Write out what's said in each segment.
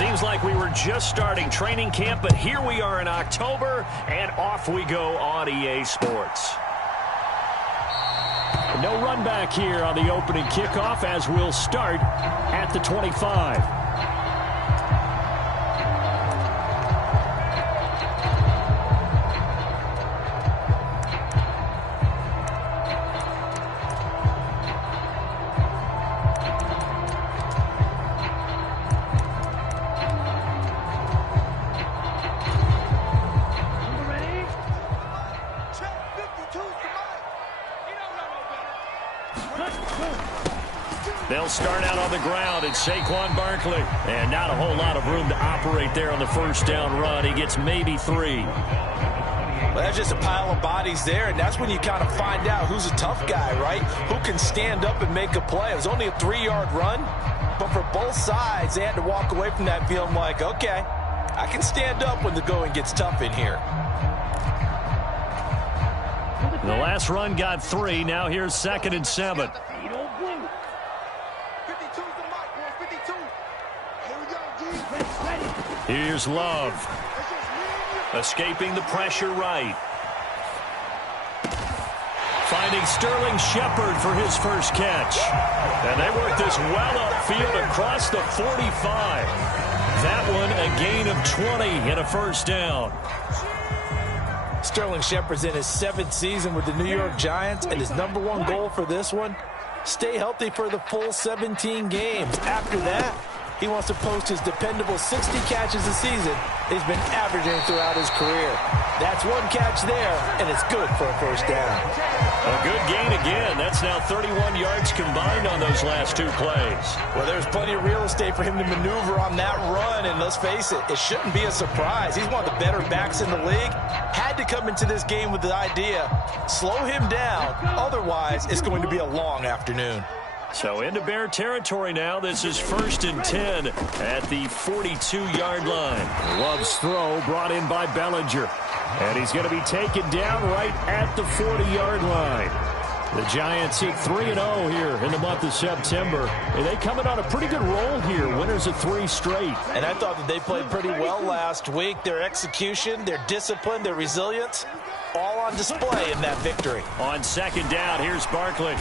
Seems like we were just starting training camp, but here we are in October, and off we go on EA Sports. No run back here on the opening kickoff as we'll start at the 25. They'll start out on the ground. It's Saquon Barkley. And not a whole lot of room to operate there on the first down run. He gets maybe 3. Well, that's just a pile of bodies there, and that's when you kind of find out who's a tough guy, right? Who can stand up and make a play. It was only a 3-yard run, but for both sides, they had to walk away from that feeling like, okay, I can stand up when the going gets tough in here. The last run got 3. Now here's 2nd and 7. Here's Love. Escaping the pressure right. Finding Sterling Shepard for his first catch. And they work this well upfield across the 45. That one a gain of 20 and a first down. Sterling Shepard's in his 7th season with the New York Giants, and his #1 goal for this one, stay healthy for the full 17 games. After that, he wants to post his dependable 60 catches a season he's been averaging throughout his career. That's 1 catch there, and it's good for a first down. A good gain again. That's now 31 yards combined on those last 2 plays. Well, there's plenty of real estate for him to maneuver on that run, and let's face it, it shouldn't be a surprise. He's one of the better backs in the league. Had to come into this game with the idea, slow him down, otherwise it's going to be a long afternoon. So into Bear territory now. This is 1st and 10 at the 42-yard line. Love's throw brought in by Bellinger. And he's going to be taken down right at the 40-yard line. The Giants hit 3-0 here in the month of September. And they come in on a pretty good roll here. Winners of 3 straight. And I thought that they played pretty well last week. Their execution, their discipline, their resilience, all on display in that victory. On 2nd down, here's Barkley.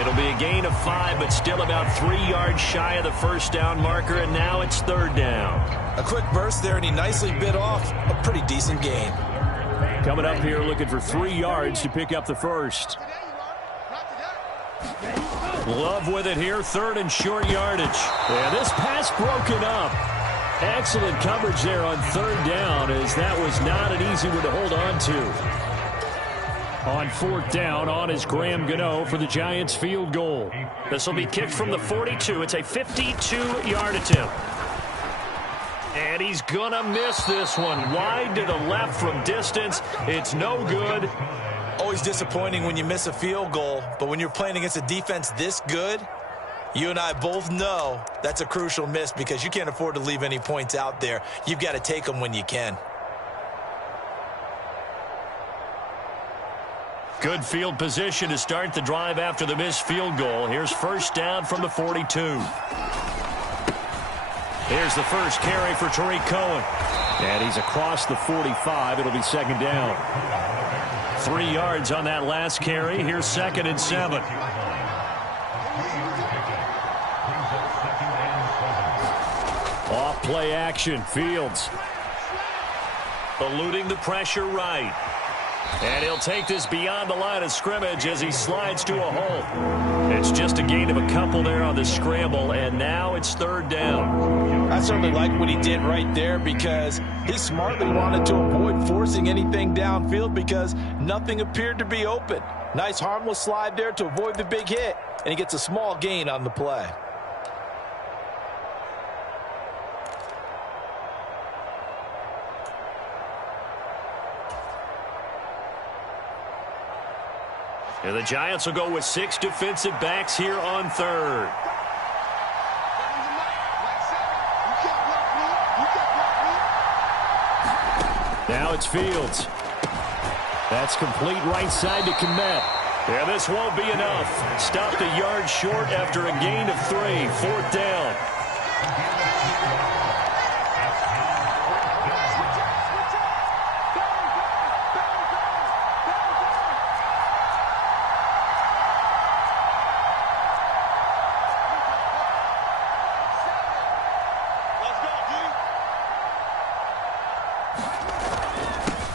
It'll be a gain of 5, but still about 3 yards shy of the first down marker, and now it's 3rd down. A quick burst there, and he nicely bit off a pretty decent gain. Coming up here looking for 3 yards to pick up the first. Love with it here, 3rd and short yardage. Yeah, this pass broken up. Excellent coverage there on 3rd down, as that was not an easy one to hold on to. On 4th down, on is Graham Gano for the Giants field goal. This will be kicked from the 42. It's a 52-yard attempt. And he's going to miss this one. Wide to the left from distance. It's no good. Always disappointing when you miss a field goal, but when you're playing against a defense this good, you and I both know that's a crucial miss because you can't afford to leave any points out there. You've got to take them when you can. Good field position to start the drive after the missed field goal. Here's 1st down from the 42. Here's the first carry for Tariq Cohen. And he's across the 45. It'll be 2nd down. 3 yards on that last carry. Here's 2nd and 7. Off play action. Fields eluding the pressure right. And he'll take this beyond the line of scrimmage as he slides to a hole. It's just a gain of a couple there on the scramble, and now it's 3rd down. I certainly like what he did right there because he smartly wanted to avoid forcing anything downfield because nothing appeared to be open. Nice harmless slide there to avoid the big hit, and he gets a small gain on the play. And the Giants will go with 6 defensive backs here on 3rd. Now it's Fields. That's complete right side to Kmet. Yeah, this won't be enough. Stopped a yard short after a gain of 3. 4th down.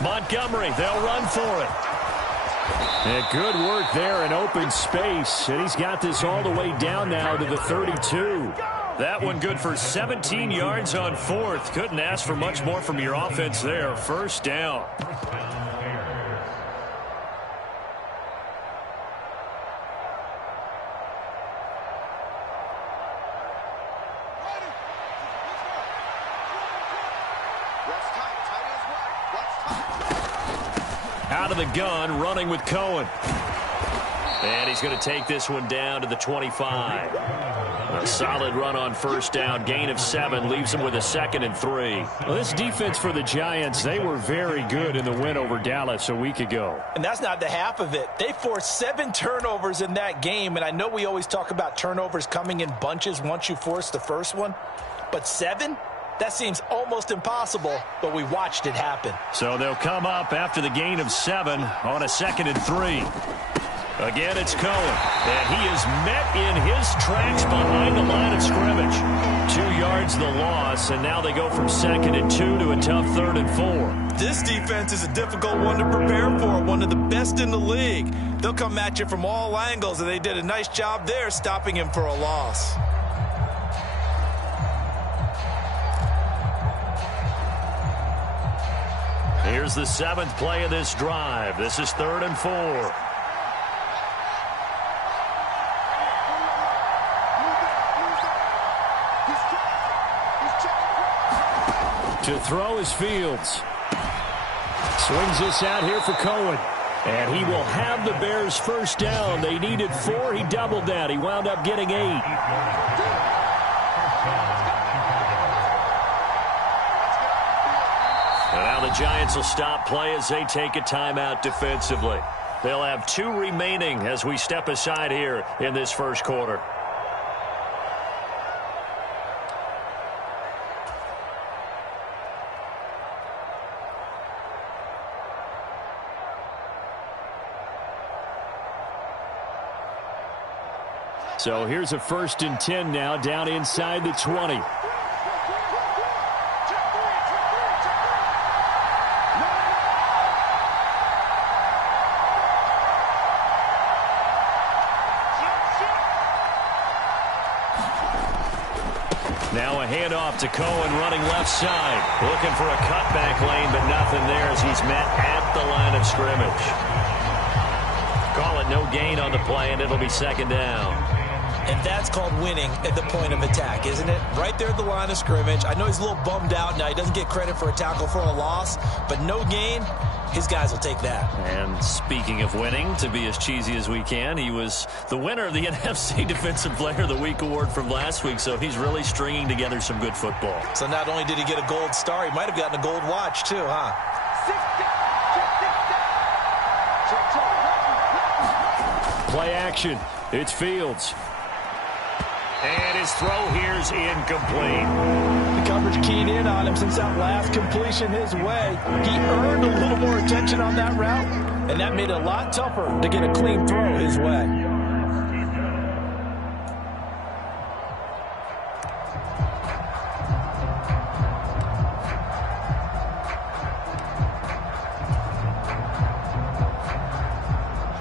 Montgomery, they'll run for it. And good work there in open space. And he's got this all the way down now to the 32. That one good for 17 yards on fourth. Couldn't ask for much more from your offense there. First down. Out of the gun, running with Cohen. And he's going to take this one down to the 25. A solid run on first down. Gain of 7 leaves him with a 2nd and 3. Well, this defense for the Giants, they were very good in the win over Dallas a week ago. And that's not the half of it. They forced 7 turnovers in that game. And I know we always talk about turnovers coming in bunches once you force the first one. But 7? That seems almost impossible, but we watched it happen. So they'll come up after the gain of 7 on a 2nd and 3. Again, it's Cohen, and he is met in his tracks behind the line of scrimmage. 2 yards the loss, and now they go from 2nd and 2 to a tough 3rd and 4. This defense is a difficult one to prepare for, one of the best in the league. They'll come at you from all angles, and they did a nice job there stopping him for a loss. Here's the 7th play of this drive. This is 3rd and 4. To throw is Fields. Swings this out here for Cohen. And he will have the Bears first down. They needed 4. He doubled that. He wound up getting 8. The Giants will stop play as they take a timeout defensively. They'll have 2 remaining as we step aside here in this first quarter. So here's a 1st and 10 now down inside the 20. Now a handoff to Cohen running left side. Looking for a cutback lane, but nothing there as he's met at the line of scrimmage. Call it no gain on the play, and it'll be 2nd down. And that's called winning at the point of attack, isn't it? Right there at the line of scrimmage. I know he's a little bummed out now. He doesn't get credit for a tackle for a loss, but no gain. His guys will take that. And speaking of winning, to be as cheesy as we can, he was the winner of the NFC Defensive Player of the Week award from last week, so he's really stringing together some good football. So not only did he get a gold star, he might have gotten a gold watch too, huh? Play action. It's Fields. And his throw here's incomplete. The coverage keyed in on him since that last completion his way. He earned a little more attention on that route, and that made it a lot tougher to get a clean throw his way.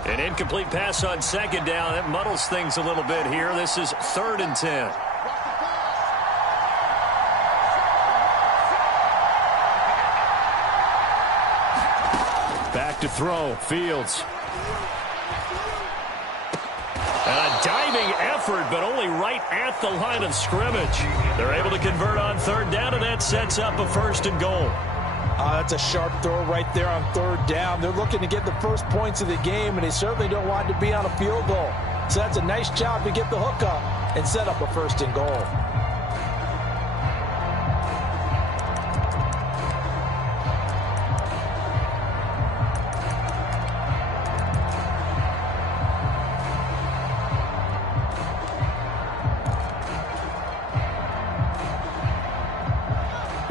An incomplete pass on 2nd down. That muddles things a little bit here. This is 3rd and 10. Back to throw. Fields. And a diving effort, but only right at the line of scrimmage. They're able to convert on 3rd down, and that sets up a 1st and goal. That's a sharp throw right there on 3rd down. They're looking to get the first points of the game, and they certainly don't want it to be on a field goal. So that's a nice job to get the hook up and set up a 1st and goal.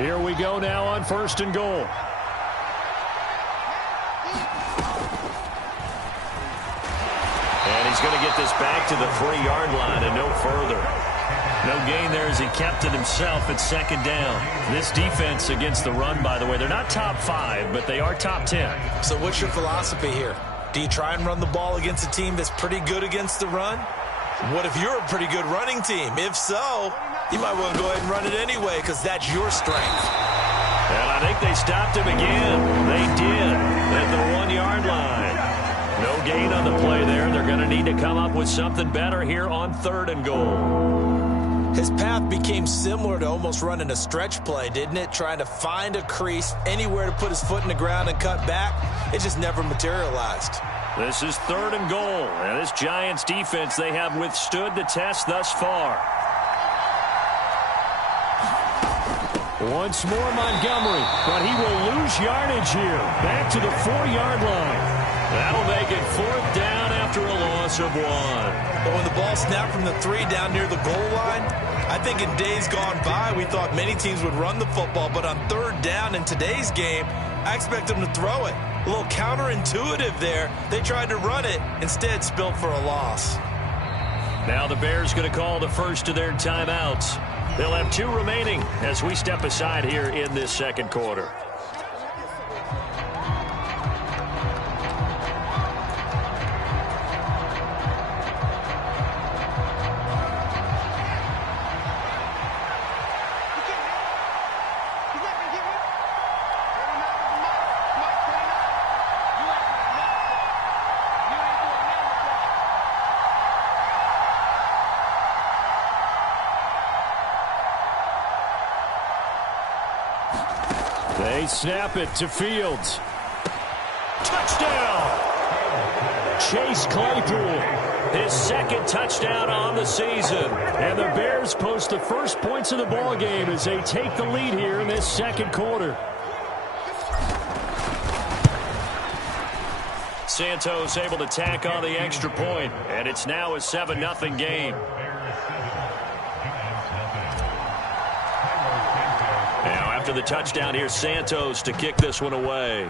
Here we go now on 1st and goal. And he's going to get this back to the 3-yard line and no further. No gain there as he kept it himself at 2nd down. This defense against the run, by the way, they're not top 5, but they are top 10. So what's your philosophy here? Do you try and run the ball against a team that's pretty good against the run? What if you're a pretty good running team? If so, you might want to go ahead and run it anyway because that's your strength. And I think they stopped him again. They did at the 1-yard line. No gain on the play there. They're going to need to come up with something better here on 3rd and goal. His path became similar to almost running a stretch play, didn't it? Trying to find a crease, anywhere to put his foot in the ground and cut back. It just never materialized. This is 3rd and goal. And this Giants defense, they have withstood the test thus far. Once more Montgomery, but he will lose yardage here. Back to the 4-yard line. That'll make it 4th down after a loss of 1. But when the ball snapped from the 3 down near the goal line, I think in days gone by, we thought many teams would run the football, but on 3rd down in today's game, I expect them to throw it. A little counterintuitive there. They tried to run it, instead spilled for a loss. Now the Bears going to call the first of their timeouts. They'll have 2 remaining as we step aside here in this 2nd quarter. They snap it to Fields. Touchdown! Chase Claypool, his 2nd touchdown on the season. And the Bears post the first points of the ballgame as they take the lead here in this 2nd quarter. Santos able to tack on the extra point, and it's now a 7-0 game. After the touchdown, here's Santos to kick this one away.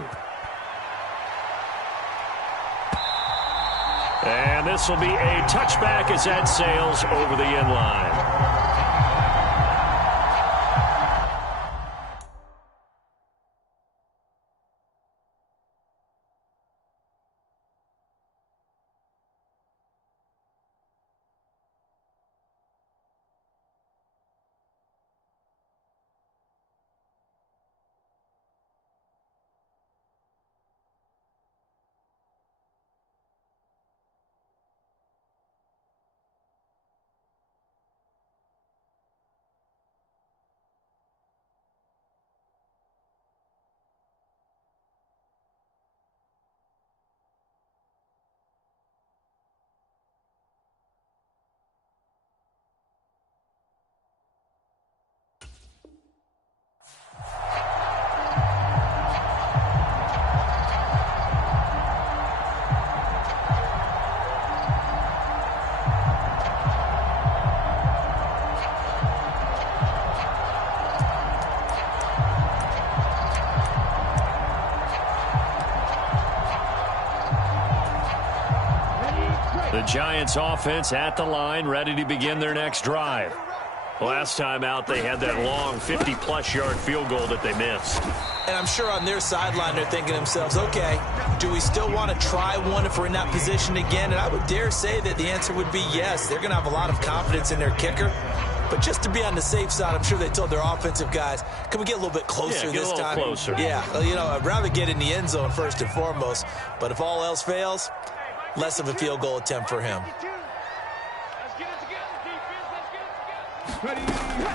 And this will be a touchback as that sails over the end line. The Giants offense at the line, ready to begin their next drive. Last time out, they had that long 50-plus yard field goal that they missed. And I'm sure on their sideline, they're thinking to themselves, okay, do we still want to try one if we're in that position again? And I would dare say that the answer would be yes. They're going to have a lot of confidence in their kicker. But just to be on the safe side, I'm sure they told their offensive guys, can we get a little bit closer this time? Get a little closer. Yeah, you know, I'd rather get in the end zone first and foremost. But if all else fails, less of a field goal attempt for him.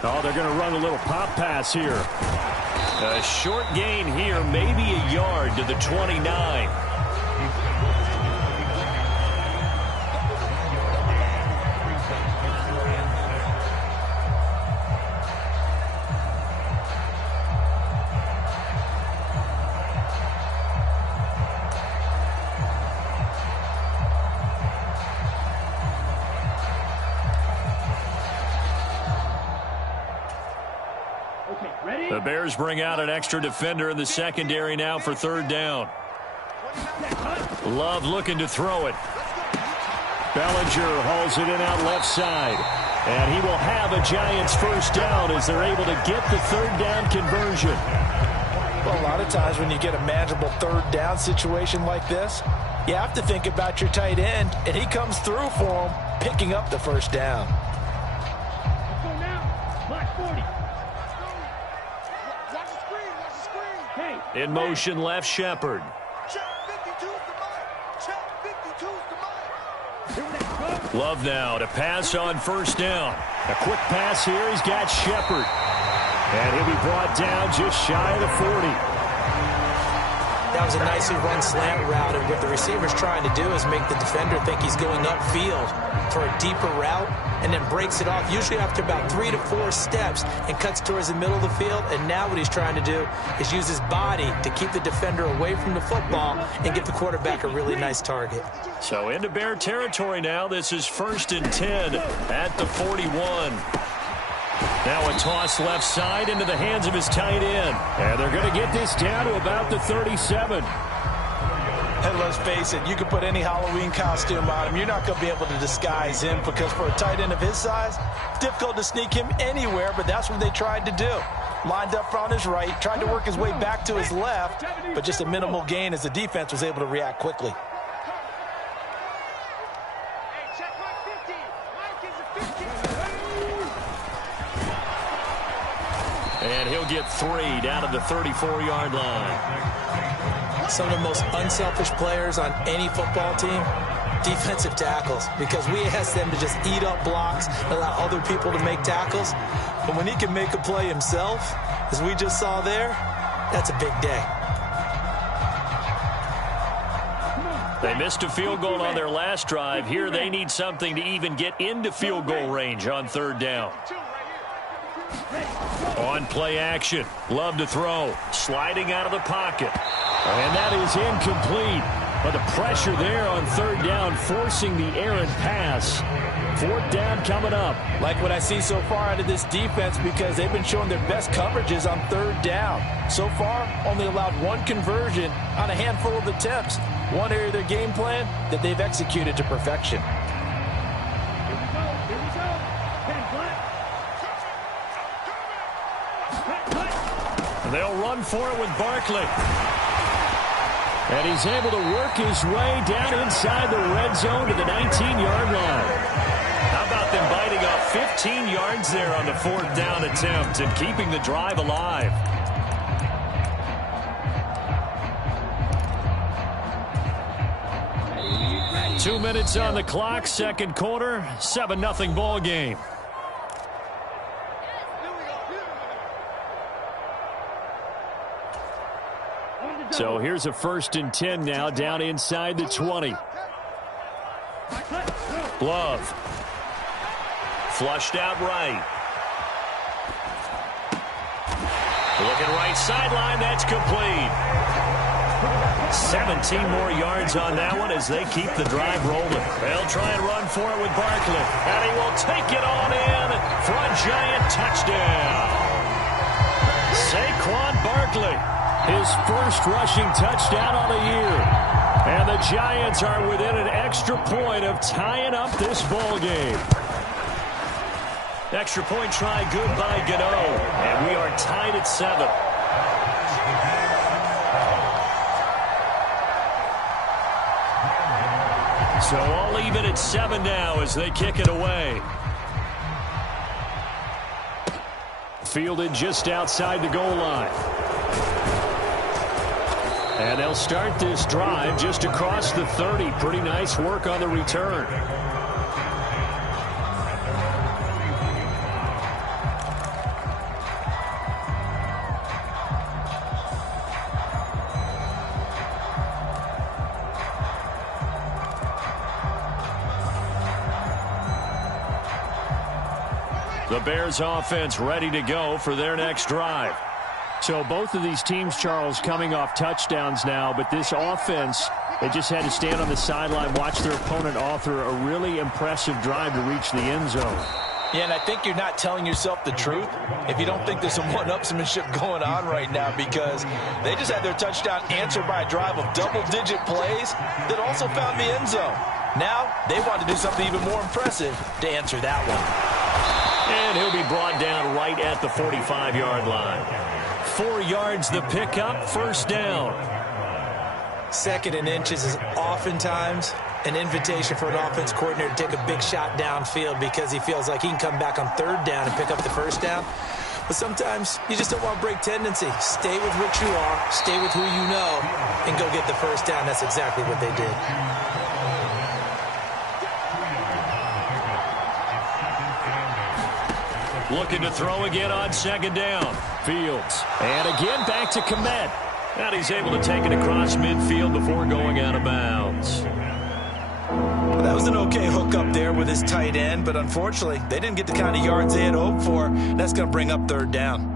Oh, they're going to run a little pop pass here. A short gain here, maybe a yard to the 29. Okay, ready? The Bears bring out an extra defender in the secondary now for third down. Love looking to throw it. Bellinger hauls it in out left side. And he will have a Giants first down as they're able to get the third down conversion. Well, a lot of times when you get a manageable third down situation like this, you have to think about your tight end, and he comes through for him, picking up the first down. In motion, left Shepard. Love now to pass on first down. A quick pass here. He's got Shepard. And he'll be brought down just shy of the 40. That was a nicely run slant route, and what the receiver's trying to do is make the defender think he's going upfield for a deeper route, and then breaks it off, usually after about 3 to 4 steps, and cuts towards the middle of the field. And now what he's trying to do is use his body to keep the defender away from the football and give the quarterback a really nice target. So into Bear territory now. This is 1st and 10 at the 41. Now a toss left side into the hands of his tight end. And they're going to get this down to about the 37. And let's face it, you can put any Halloween costume on him. You're not going to be able to disguise him, because for a tight end of his size, it's difficult to sneak him anywhere, but that's what they tried to do. Lined up on his right, tried to work his way back to his left, but just a minimal gain as the defense was able to react quickly. And he'll get 3 down to the 34-yard line. Some of the most unselfish players on any football team, defensive tackles, because we ask them to just eat up blocks, allow other people to make tackles. But when he can make a play himself, as we just saw there, that's a big day. They missed a field goal on their last drive. Here they need something to even get into field goal range on third down. On play action. Love to throw. Sliding out of the pocket. And that is incomplete. But the pressure there on third down, forcing the errant pass. 4th down coming up. Like what I see so far out of this defense, because they've been showing their best coverages on third down. So far, only allowed 1 conversion on a handful of attempts. One area of their game plan that they've executed to perfection. They'll run for it with Barkley. And he's able to work his way down inside the red zone to the 19-yard line. How about them biting off 15 yards there on the 4th down attempt and keeping the drive alive? Two minutes on the clock, second quarter, 7-0 ball game. So here's a 1st and 10 now, down inside the 20. Love. Flushed out right. Looking right sideline, that's complete. 17 more yards on that one as they keep the drive rolling. They'll try and run for it with Barkley. And he will take it on in for a Giant touchdown. Saquon Barkley. His first rushing touchdown on the year. And the Giants are within an extra point of tying up this ball game. Extra point try good by Gano. And we are tied at 7. So all even at 7 now as they kick it away. Fielded just outside the goal line. And they'll start this drive just across the 30. Pretty nice work on the return. The Bears offense ready to go for their next drive. So both of these teams, Charles, coming off touchdowns now, but this offense, they just had to stand on the sideline, watch their opponent author a really impressive drive to reach the end zone. Yeah, and I think you're not telling yourself the truth if you don't think there's some one-upsmanship going on right now, because they just had their touchdown answered by a drive of double-digit plays that also found the end zone. Now, they want to do something even more impressive to answer that one. And he'll be brought down right at the 45-yard line. 4 yards the pickup, first down. 2nd and inches is oftentimes an invitation for an offense coordinator to take a big shot downfield because he feels like he can come back on 3rd down and pick up the first down. But sometimes you just don't want to break tendency. Stay with what you are, stay with who you know, and go get the first down. That's exactly what they did. Looking to throw again on 2nd down. Fields. And again back to Kmet. And he's able to take it across midfield before going out of bounds. Well, that was an okay hook up there with his tight end, but unfortunately, they didn't get the kind of yards they had hoped for. That's going to bring up 3rd down.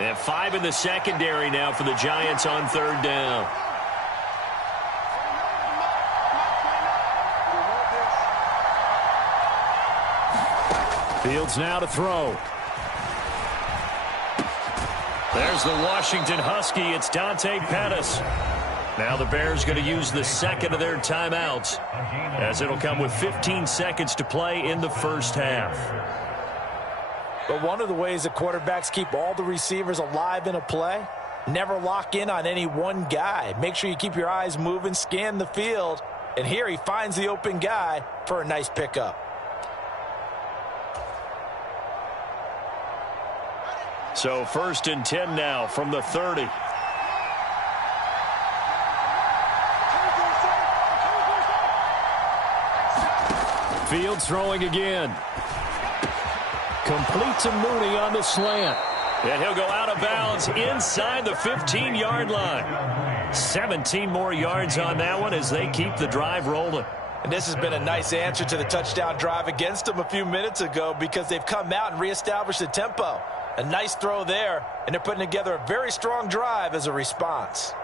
And 5 in the secondary now for the Giants on 3rd down. Fields now to throw. There's the Washington Husky. It's Dante Pettis. Now the Bears going to use the 2nd of their timeouts, as it'll come with 15 seconds to play in the first half. But one of the ways that quarterbacks keep all the receivers alive in a play, never lock in on any one guy. Make sure you keep your eyes moving, scan the field. And here he finds the open guy for a nice pickup. So 1st and 10 now from the 30. Fields throwing again. Complete to Mooney on the slant. And he'll go out of bounds inside the 15-yard line. 17 more yards on that one as they keep the drive rolling. And this has been a nice answer to the touchdown drive against them a few minutes ago, because they've come out and reestablished the tempo. A nice throw there, and they're putting together a very strong drive as a response.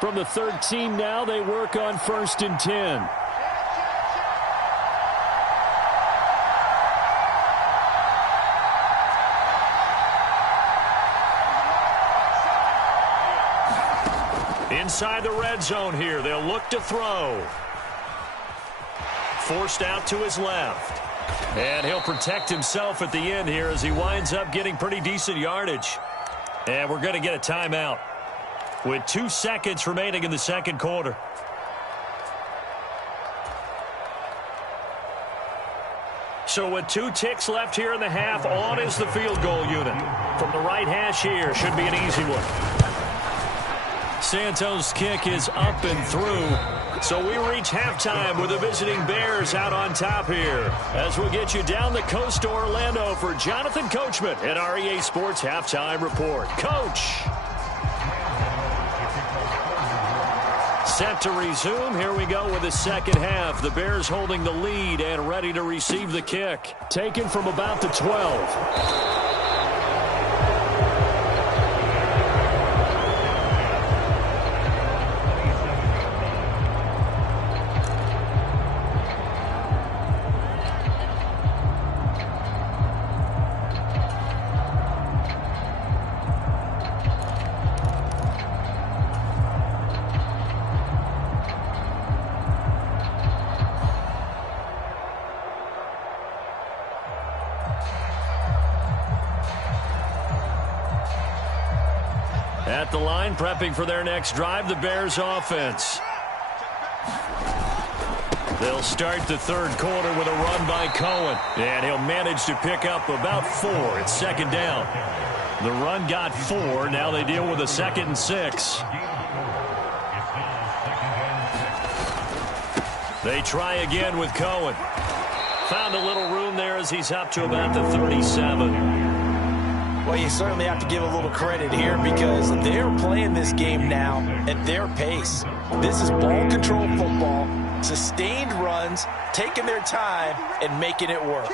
From the 13 now, they work on 1st and 10. Inside the red zone here, they'll look to throw. Forced out to his left. And he'll protect himself at the end here as he winds up getting pretty decent yardage. And we're going to get a timeout with 2 seconds remaining in the 2nd quarter. So with 2 ticks left here in the half, on is the field goal unit. From the right hash here, should be an easy one. Santos' kick is up and through. So we reach halftime with the visiting Bears out on top here, as we'll get you down the coast to Orlando for Jonathan Coachman at our EA Sports Halftime Report. Coach. Set to resume. Here we go with the 2nd half. The Bears holding the lead and ready to receive the kick. Taken from about the 12. At the line, prepping for their next drive, the Bears offense. They'll start the 3rd quarter with a run by Cohen. And he'll manage to pick up about 4. It's 2nd down. The run got 4. Now they deal with a 2nd and 6. They try again with Cohen. Found a little room there as he's up to about the 37. Well, you certainly have to give a little credit here, because they're playing this game now at their pace. This is ball control football. Sustained runs, taking their time, and making it work.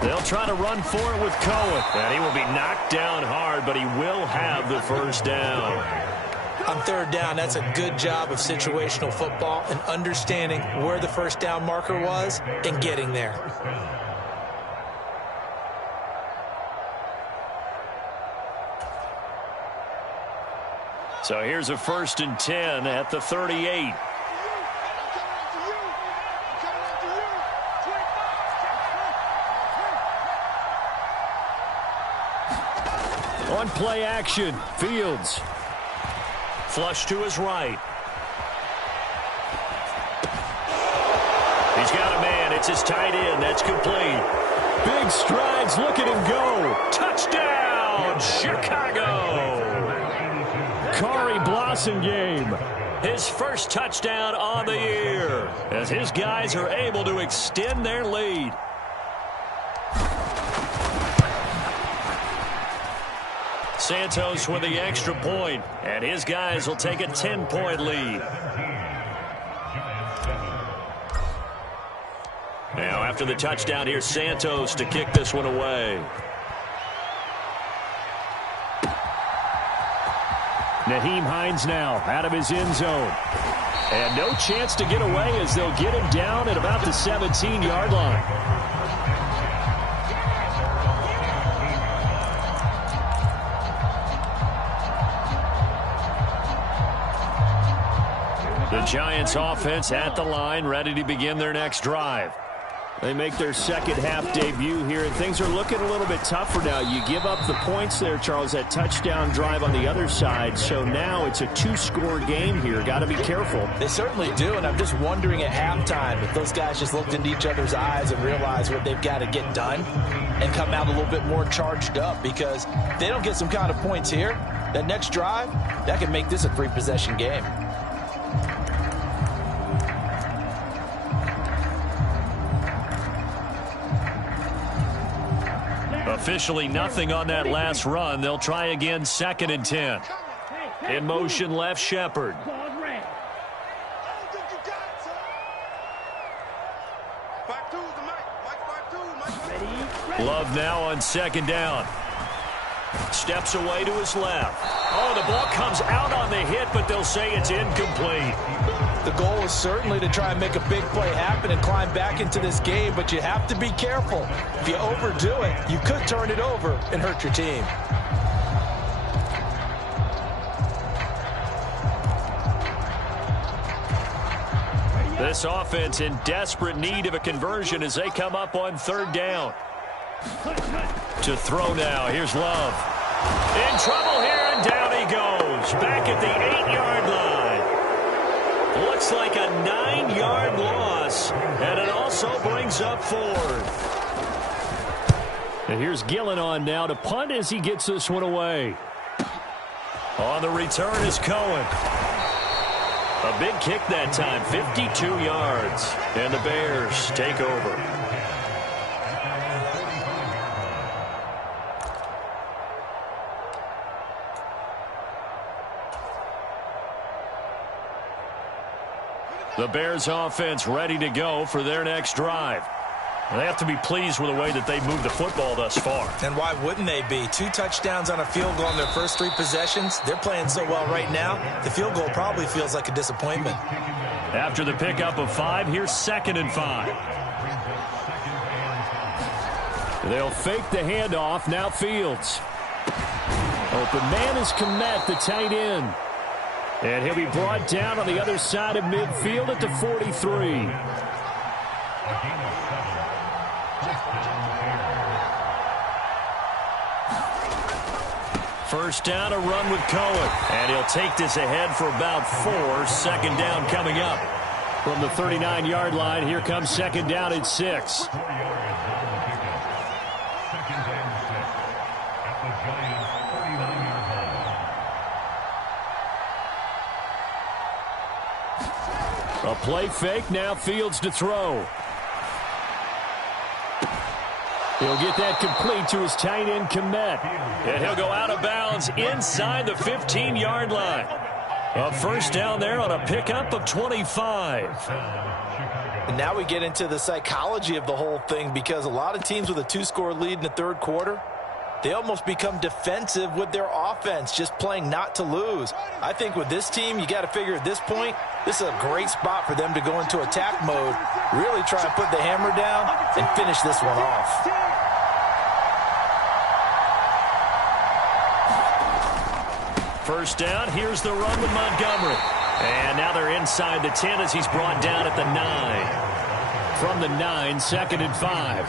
They'll try to run for it with Cohen. And he will be knocked down hard, but he will have the first down. On third down, that's a good job of situational football and understanding where the first down marker was and getting there. So here's a 1st and 10 at the 38. On play action, Fields. Flush to his right. He's got a man. It's his tight end. That's complete. Big strides. Look at him go. Touchdown, Chicago. Kari Blossingame. His first touchdown on the year as his guys are able to extend their lead. Santos with the extra point, and his guys will take a 10-point lead. Now, after the touchdown, here's Santos to kick this one away. Nyheim Hines now out of his end zone. And no chance to get away as they'll get him down at about the 17-yard line. The Giants offense at the line, ready to begin their next drive. They make their second half debut here, and things are looking a little bit tougher now. You give up the points there, Charles, that touchdown drive on the other side. So now it's a 2-score game here. Got to be careful. They certainly do, and I'm just wondering at halftime if those guys just looked into each other's eyes and realized what they've got to get done and come out a little bit more charged up, because if they don't get some kind of points here, that next drive, that can make this a 3-possession game. Officially nothing on that last run. They'll try again, 2nd and 10. In motion, left Shepard. Love now on 2nd down. Steps away to his left. Oh, the ball comes out on the hit, but they'll say it's incomplete. The goal is certainly to try and make a big play happen and climb back into this game, but you have to be careful. If you overdo it, you could turn it over and hurt your team. This offense in desperate need of a conversion as they come up on 3rd down. To throw now. Here's Love. In trouble here, and down he goes. Back at the 8-yard line. Looks like a 9-yard loss, and it also brings up 4th. And here's Gillen on now to punt as he gets this one away. On the return is Cohen. A big kick that time, 52 yards. And the Bears take over. The Bears offense ready to go for their next drive. They have to be pleased with the way that they moved the football thus far. And why wouldn't they be? 2 touchdowns on a field goal in their first 3 possessions. They're playing so well right now, the field goal probably feels like a disappointment. After the pickup of 5, here's 2nd and 5. They'll fake the handoff. Now Fields. Open man is Kmet, the tight end. And he'll be brought down on the other side of midfield at the 43. First down, a run with Cohen. And he'll take this ahead for about 4. 2nd down coming up. From the 39-yard line, here comes 2nd down at 6. A play fake, now Fields to throw. He'll get that complete to his tight end, Kmet. And he'll go out of bounds inside the 15-yard line. A first down there on a pickup of 25. And now we get into the psychology of the whole thing, because a lot of teams with a 2-score lead in the third quarter, they almost become defensive with their offense, just playing not to lose. I think with this team, you got to figure at this point, this is a great spot for them to go into attack mode, really try and put the hammer down and finish this one off. First down, here's the run with Montgomery. And now they're inside the 10 as he's brought down at the 9. From the 9, 2nd and 5.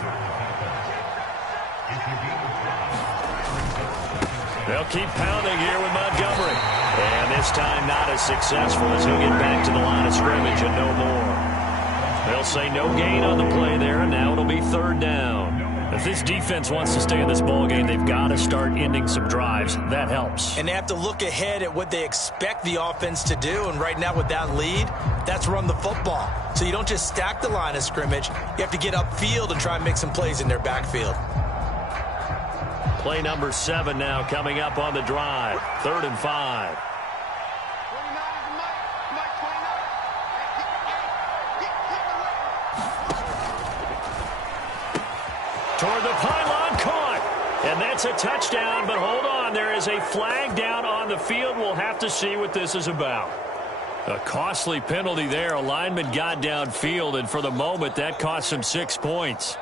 They'll keep pounding here with Montgomery. And this time not as successful as he'll get back to the line of scrimmage and no more. They'll say no gain on the play there, and now it'll be 3rd down. If this defense wants to stay in this ballgame, they've got to start ending some drives. That helps. And they have to look ahead at what they expect the offense to do. And right now with that lead, that's run the football. So you don't just stack the line of scrimmage. You have to get upfield and try and make some plays in their backfield. Play number 7 now coming up on the drive. 3rd and 5. Toward the pylon, caught. And that's a touchdown, but hold on. There is a flag down on the field. We'll have to see what this is about. A costly penalty there. A lineman got downfield, and for the moment, that cost him 6 points.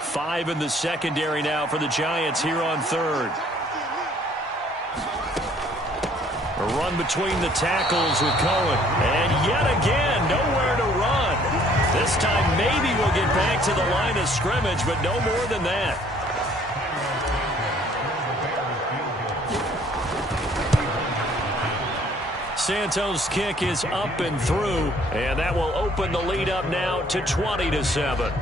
Five in the secondary now for the Giants here on 3rd. A run between the tackles with Cohen. And yet again, nowhere to run. This time maybe we'll get back to the line of scrimmage, but no more than that. Santos' kick is up and through, and that will open the lead up now to 20-7.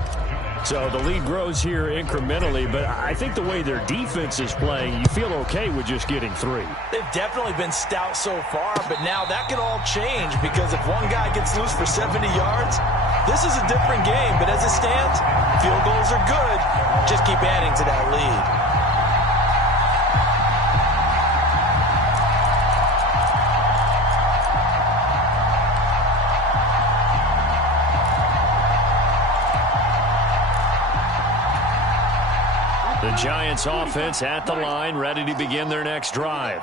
So the lead grows here incrementally, but I think the way their defense is playing, you feel okay with just getting 3. They've definitely been stout so far, but now that could all change, because if one guy gets loose for 70 yards, this is a different game. But as it stands, field goals are good. Just keep adding to that lead. The Giants offense at the line, ready to begin their next drive.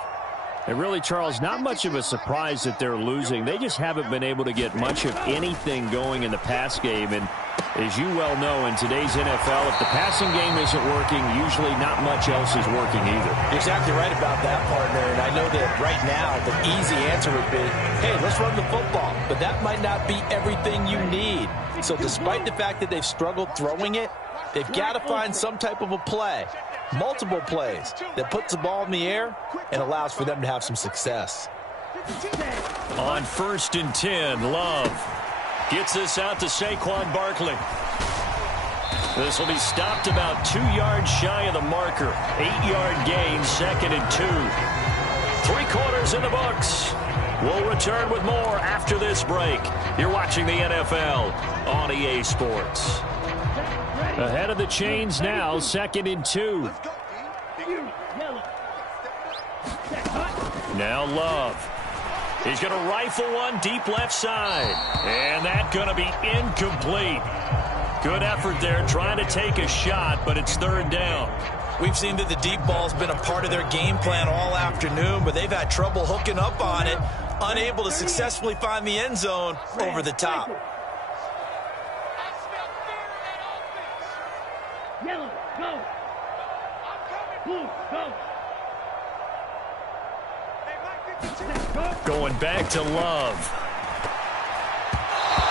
And really, Charles, not much of a surprise that they're losing. They just haven't been able to get much of anything going in the pass game. And as you well know, in today's NFL, if the passing game isn't working, usually not much else is working either. You're exactly right about that, partner. And I know that right now the easy answer would be, hey, let's run the football. But that might not be everything you need. So despite the fact that they've struggled throwing it, they've got to find some type of a play, multiple plays, that puts the ball in the air and allows for them to have some success. On 1st and 10, Love gets this out to Saquon Barkley. This will be stopped about 2 yards shy of the marker. 8-yard gain, 2nd and 2. 3 quarters in the books. We'll return with more after this break. You're watching the NFL on EA Sports. Ahead of the chains now, 2nd and 2. Now Love. He's going to rifle one deep left side. And that's going to be incomplete. Good effort there trying to take a shot, but it's 3rd down. We've seen that the deep ball's been a part of their game plan all afternoon, but they've had trouble hooking up on it, unable to successfully find the end zone over the top. Yellow, go. Blue, go. Going back to Love.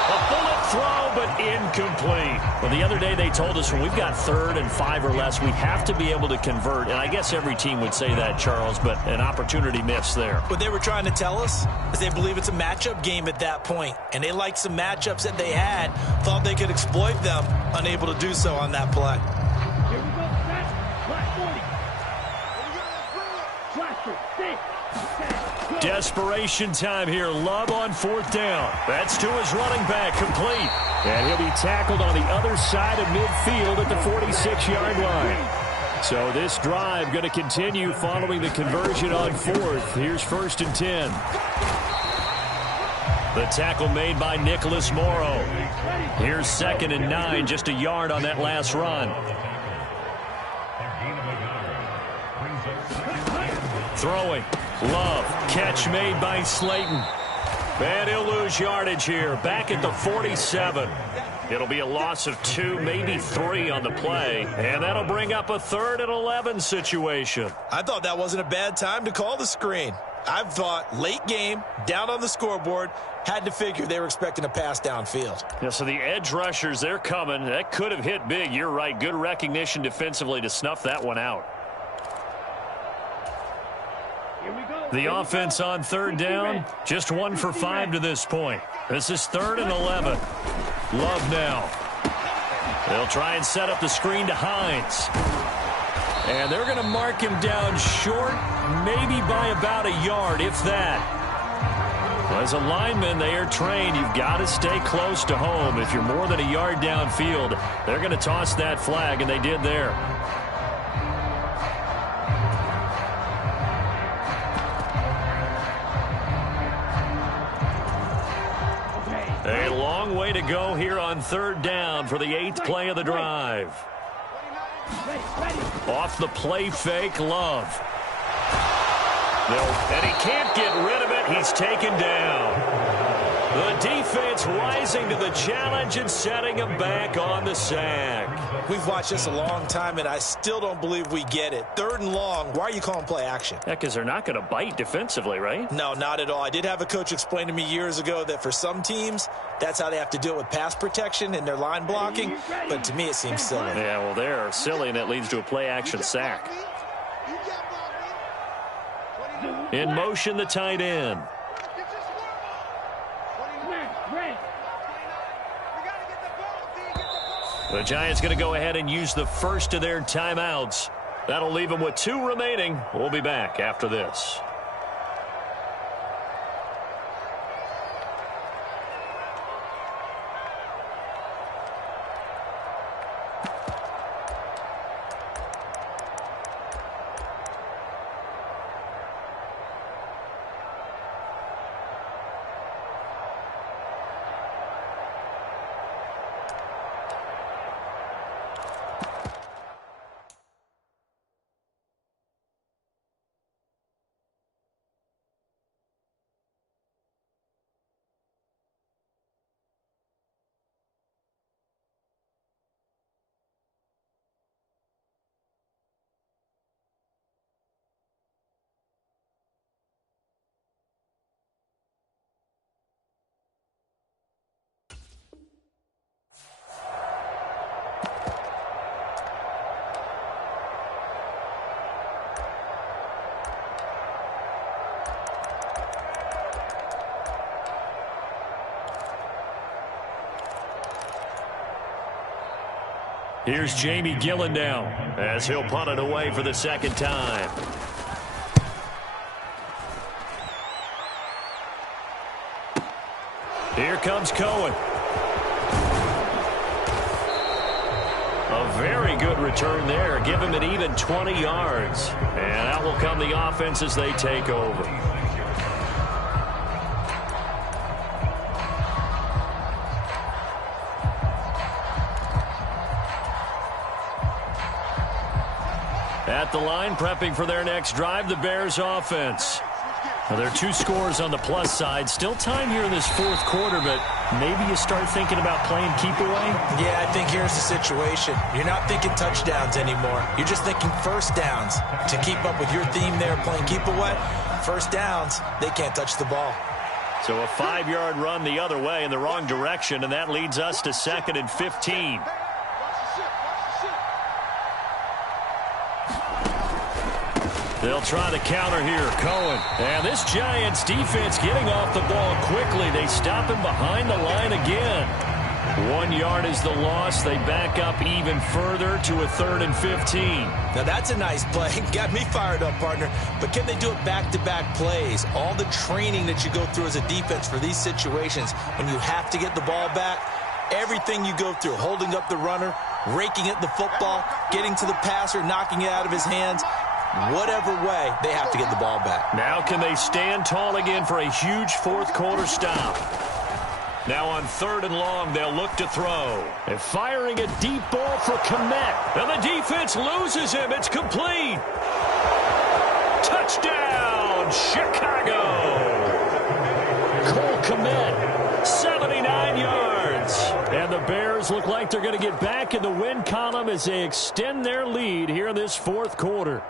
A bullet throw, but incomplete. Well, the other day they told us when we've got 3rd and 5 or less, we have to be able to convert. And I guess every team would say that, Charles, but an opportunity missed there. What they were trying to tell us is they believe it's a matchup game at that point. And they liked some matchups that they had, thought they could exploit them, unable to do so on that play. Here we go. Set. Play. Faster. 6, 7, Desperation time here. Love on 4th down. That's to his running back, complete. And he'll be tackled on the other side of midfield at the 46-yard line. So this drive going to continue following the conversion on 4th. Here's 1st and 10. The tackle made by Nicholas Morrow. Here's 2nd and 9, just a yard on that last run. Throwing. Love. Catch made by Slayton. And he'll lose yardage here. Back at the 47. It'll be a loss of 2, maybe 3 on the play. And that'll bring up a 3rd and 11 situation. I thought that wasn't a bad time to call the screen. I thought late game, down on the scoreboard, had to figure they were expecting a pass downfield. Yeah, so the edge rushers, they're coming. That could have hit big. You're right. Good recognition defensively to snuff that one out. The offense on 3rd down, just 1 for 5 to this point. This is 3rd and 11. Love now. They'll try and set up the screen to Hines. And they're going to mark him down short, maybe by about a yard, if that. As a lineman, they are trained. You've got to stay close to home. If you're more than a yard downfield, they're going to toss that flag, and they did there. A long way to go here on 3rd down for the 8th play of the drive. Off the play fake, Love. And he can't get rid of it. He's taken down. The defense rising to the challenge and setting him back on the sack. We've watched this a long time, and I still don't believe we get it. 3rd and long, why are you calling play action? Yeah, because they're not going to bite defensively, right? No, not at all. I did have a coach explain to me years ago that for some teams, that's how they have to deal with pass protection and their line blocking. But to me, it seems silly. Yeah, well, they're silly, and that leads to a play action sack. In motion, the tight end. The Giants going to go ahead and use the first of their timeouts. That'll leave them with 2 remaining. We'll be back after this. Here's Jamie Gillen now as he'll punt it away for the 2nd time. Here comes Cohen. A very good return there. Give him an even 20 yards. And out will come the offense as they take over. At the line, prepping for their next drive, the Bears offense. Well, there are 2 scores on the plus side. Still time here in this 4th quarter, but maybe you start thinking about playing keep away? Yeah, I think here's the situation. You're not thinking touchdowns anymore. You're just thinking first downs. To keep up with your theme there, playing keep away, first downs, they can't touch the ball. So a 5-yard run the other way in the wrong direction, and that leads us to 2nd and 15. They'll try the counter here. Cohen. And this Giants defense getting off the ball quickly. They stop him behind the line again. 1 yard is the loss. They back up even further to a 3rd and 15. Now that's a nice play. Got me fired up, partner. But can they do it back-to-back plays? All the training that you go through as a defense for these situations, when you have to get the ball back, everything you go through, holding up the runner, raking at the football, getting to the passer, knocking it out of his hands, whatever way, they have to get the ball back. Now can they stand tall again for a huge fourth-quarter stop? Now on 3rd and long, they'll look to throw. And firing a deep ball for Kmet. And the defense loses him. It's complete. Touchdown, Chicago. Cole Kmet, 79 yards. And the Bears look like they're going to get back in the win column as they extend their lead here in this fourth quarter.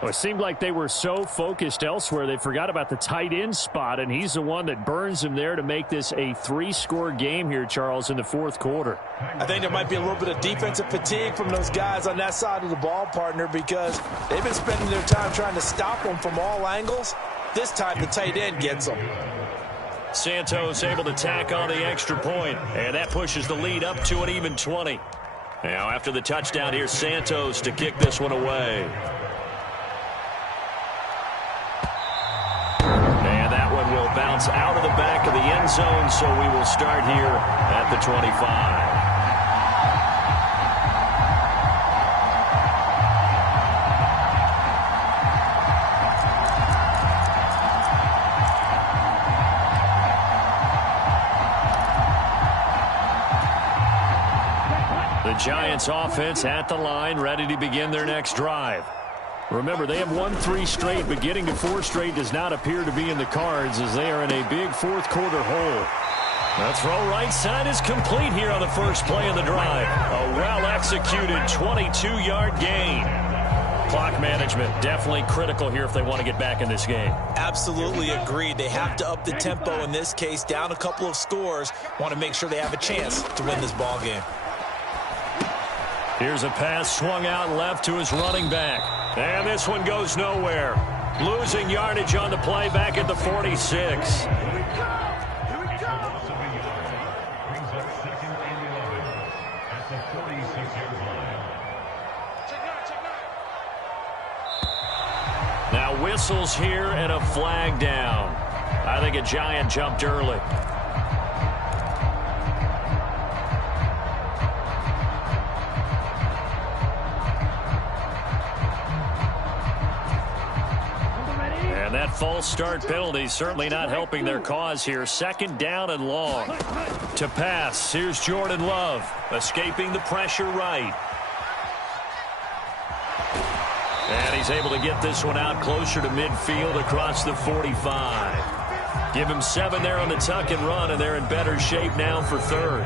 Well, it seemed like they were so focused elsewhere they forgot about the tight end spot, and he's the one that burns them there to make this a 3-score game here, Charles, in the fourth quarter. I think there might be a little bit of defensive fatigue from those guys on that side of the ball, partner, because they've been spending their time trying to stop them from all angles. This time the tight end gets them. Santos able to tack on the extra point, and that pushes the lead up to an even 20. Now after the touchdown, here's Santos to kick this one away. Will bounce out of the back of the end zone, so we will start here at the 25. The Giants offense at the line, ready to begin their next drive. Remember, they have won 3 straight, but getting to 4 straight does not appear to be in the cards as they are in a big fourth-quarter hole. The throw right side is complete here on the first play of the drive. A well-executed 22-yard gain. Clock management definitely critical here if they want to get back in this game. Absolutely agreed. They have to up the tempo in this case, down a couple of scores. Want to make sure they have a chance to win this ball game. Here's a pass swung out left to his running back. And this one goes nowhere. Losing yardage on the play back at the 46. Now whistles here and a flag down. I think a Giant jumped early. And that false start penalty certainly not helping their cause here. 2nd down and long. To pass, here's Jordan Love. Escaping the pressure right. And he's able to get this one out closer to midfield across the 45. Give him 7 there on the tuck and run, and they're in better shape now for 3rd.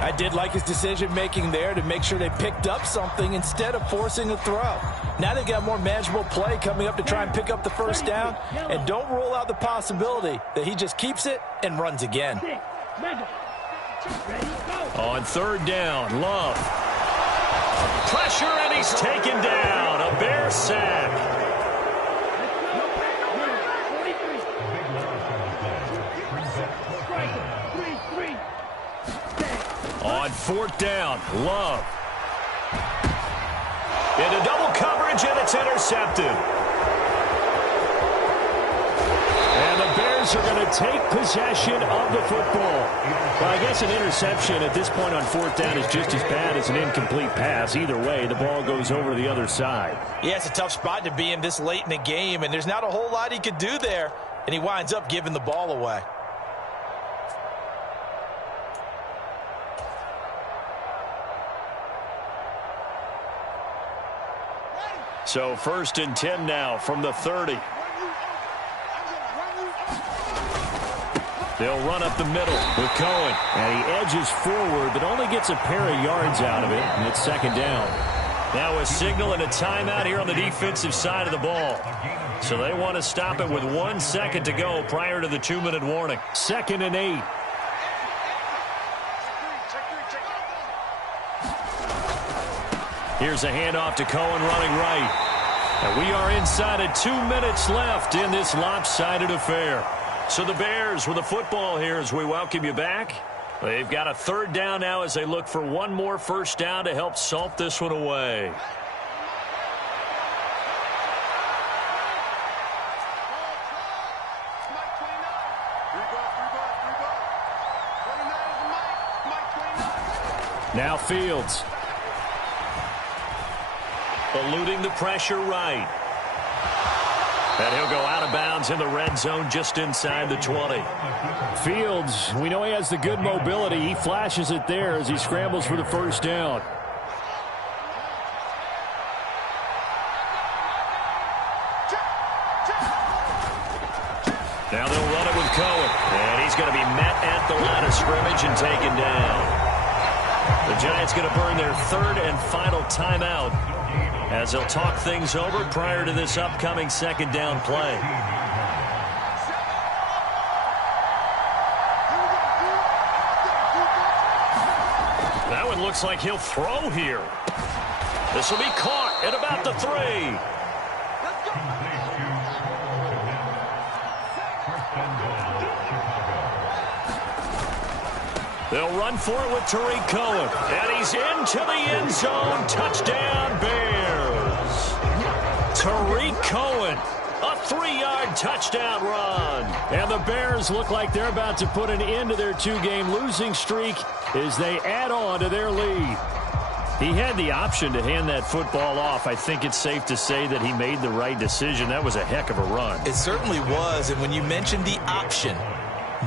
I did like his decision-making there to make sure they picked up something instead of forcing a throw. Now they've got more manageable play coming up to try and pick up the first down, and don't rule out the possibility that he just keeps it and runs again. On 3rd down, Love. Pressure, and he's taken down. A Bear sack. On 4th down, Love. Into double coverage, and it's intercepted. And the Bears are going to take possession of the football. Well, I guess an interception at this point on 4th down is just as bad as an incomplete pass. Either way, the ball goes over to the other side. Yeah, it's a tough spot to be in this late in the game, and there's not a whole lot he could do there, and he winds up giving the ball away. So 1st and 10 now from the 30. They'll run up the middle with Cohen. And he edges forward, but only gets a pair of yards out of it, and it's 2nd down. Now a signal and a timeout here on the defensive side of the ball. So they want to stop it with 1 second to go prior to the 2-minute warning. 2nd and 8. Here's a handoff to Cohen running right. And we are inside of 2 minutes left in this lopsided affair. So the Bears with the football here as we welcome you back. They've got a third down now as they look for one more first down to help salt this one away. Now Fields. Eluding the pressure right. And he'll go out of bounds in the red zone just inside the 20. Fields, we know he has the good mobility. He flashes it there as he scrambles for the first down. Now they'll run it with Cohen. And he's going to be met at the line of scrimmage and taken down. The Giants going to burn their third and final timeout as they'll talk things over prior to this upcoming second down play. That one looks like he'll throw here. This will be caught at about the 3. They'll run for it with Tariq Cohen. And he's into the end zone. Touchdown, Bears. Tariq Cohen, a 3-yard touchdown run. And the Bears look like they're about to put an end to their 2-game losing streak as they add on to their lead. He had the option to hand that football off. I think it's safe to say that he made the right decision. That was a heck of a run. It certainly was. And when you mentioned the option,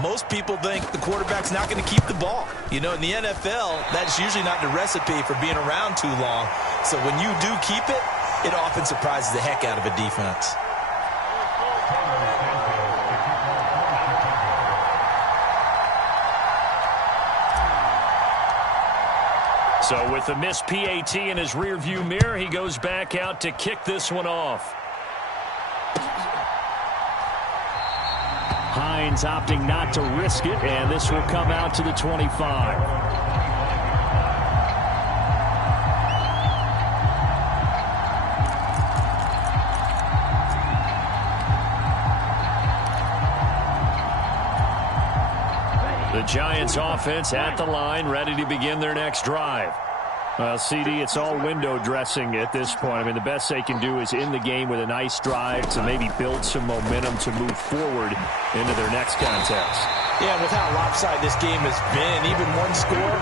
most people think the quarterback's not going to keep the ball. You know, in the NFL, that's usually not the recipe for being around too long. So when you do keep it, it often surprises the heck out of a defense. So with the missed PAT in his rearview mirror, he goes back out to kick this one off. Hines opting not to risk it, and this will come out to the 25. The Giants offense at the line, ready to begin their next drive. Well, CD, it's all window dressing at this point. I mean, the best they can do is end the game with a nice drive to maybe build some momentum to move forward into their next contest. Yeah, with how lopsided this game has been, even one score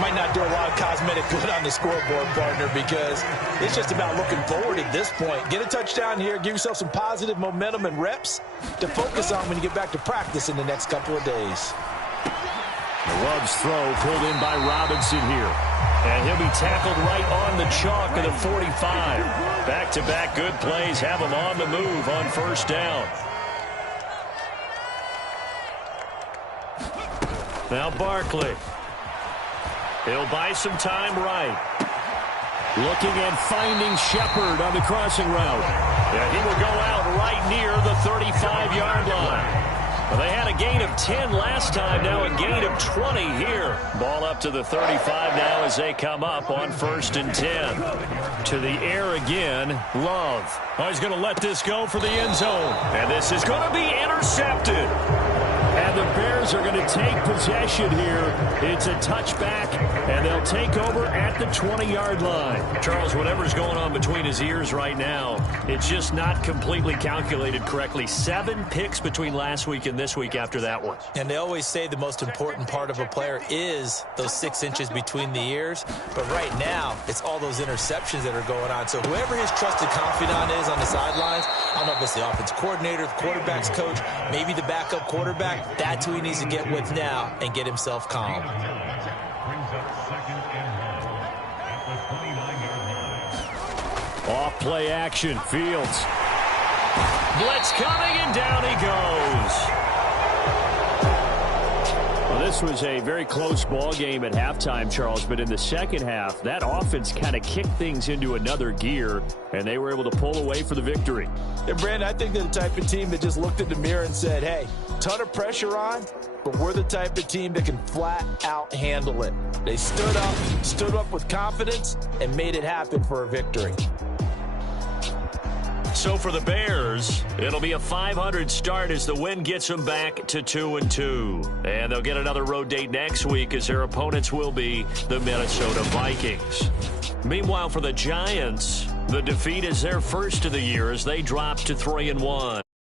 might not do a lot of cosmetic good on the scoreboard, partner, because it's just about looking forward at this point. Get a touchdown here, give yourself some positive momentum and reps to focus on when you get back to practice in the next couple of days. The Love's throw pulled in by Robinson here. And he'll be tackled right on the chalk of the 45. Back-to-back good plays have him on the move on first down. Now Barkley. He'll buy some time right. Looking and finding Shepard on the crossing route. Yeah, he will go out right near the 35-yard line. Well, they had a gain of 10 last time, now a gain of 20 here. Ball up to the 35 now as they come up on 1st and 10. To the air again, Love. Oh, he's going to let this go for the end zone. And this is going to be intercepted. And the Bears are going to take possession here. It's a touchback, and they'll take over at the 20-yard line. Charles, whatever's going on between his ears right now, it's just not completely calculated correctly. 7 picks between last week and this week after that one. And they always say the most important part of a player is those 6 inches between the ears. But right now, it's all those interceptions that are going on. So whoever his trusted confidant is on the sidelines, I don't know if it's the offense coordinator, the quarterback's coach, maybe the backup quarterback, that's who he needs to get with now and get himself calm. Off play action, Fields. Blitz coming, and down he goes. Well, this was a very close ball game at halftime, Charles, but in the second half, that offense kind of kicked things into another gear, and they were able to pull away for the victory. And Brandon, I think they're the type of team that just looked in the mirror and said, hey, ton of pressure on, but we're the type of team that can flat out handle it. They stood up with confidence, and made it happen for a victory. So for the Bears, it'll be a .500 start as the win gets them back to 2-2. And they'll get another road date next week as their opponents will be the Minnesota Vikings. Meanwhile, for the Giants, the defeat is their first of the year as they drop to 3-1.